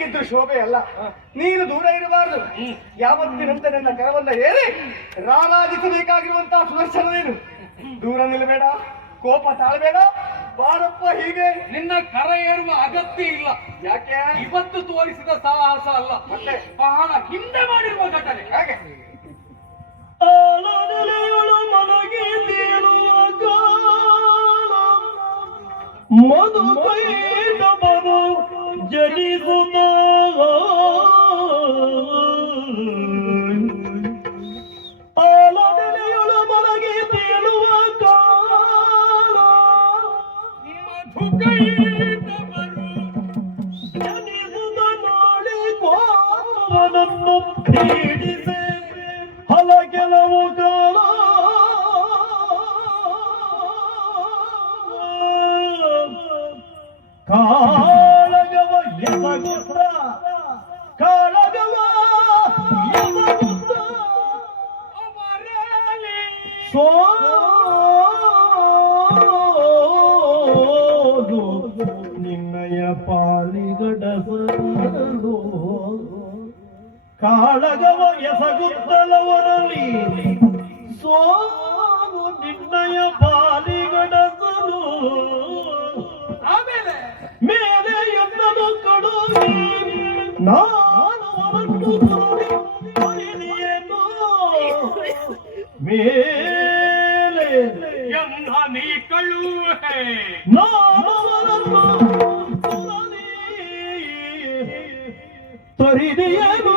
ಹೀಗಿದ್ದು ಶೋಭೆ ಅಲ್ಲ. ನೀನು ದೂರ ಇರಬಾರದು. ಯಾವತ್ತಿನಂತೆ ನನ್ನ ಕರವನ್ನ ಏರಿ ರಾರಾಜಿಸಬೇಕಾಗಿರುವಂತಹ ಸುದರ್ಶನವೇನು. ದೂರ ನಿಲ್ಲಬೇಡ, ಕೋಪ ತಾಳಬೇಡ, ಬಾರಪ್ಪ ಹೀಗೆ. ನಿನ್ನ ಕರ ಏರುವ ಅಗತ್ಯ ಇಲ್ಲ. ಯಾಕೆ? ಇವತ್ತು ತೋರಿಸಿದ ಸಾಹಸ ಅಲ್ಲ, ಮತ್ತೆ ಬಹಳ ಹಿಂದೆ ಮಾಡಿರುವ ಘಟನೆ. ಹಾಗೆ ಮಧು ಕೈಟಬರು ಜನಿಸುತ್ತ ಆಲನೆಲೆಯೊಳ ಮಲಗಿ ತೇಳುವ ಕಾಲ. ಮಧು ಕೈಟಬರು ಜನಿಸುತ್ತ ನೋಡಿ ಕೋಪವನ್ನು ಪೀಡಿಸೆ ಹಲಗೆಲವು ಕಾಲ. ಕಾಳಗವ ಎಸಗುತ್ತ ಕಾಳಗವ ಎಸಗುತ್ತ ಸೋಲು ನಿನ್ನಯ ಪಾಲಿಗಡಸಲು. ಕಾಳಗವ ಎಸಗುತ್ತಲವರಲ್ಲಿ ಸೋಲು ನಿನ್ನಯ ಪಾಲಿಗಡಸಲು. ಆಮೇಲೆ ಮೇಲೆ ಎನ್ನದು ಕಡು ನಾನು ಅವರನ್ನು ಪರಿಣಿಯೇನು. ಮೇಲೆ ಎಂದ ನೀ ಕಳುವೆ ನಾನು ಅವರನ್ನು ತೊರಿದೆಯೇನು.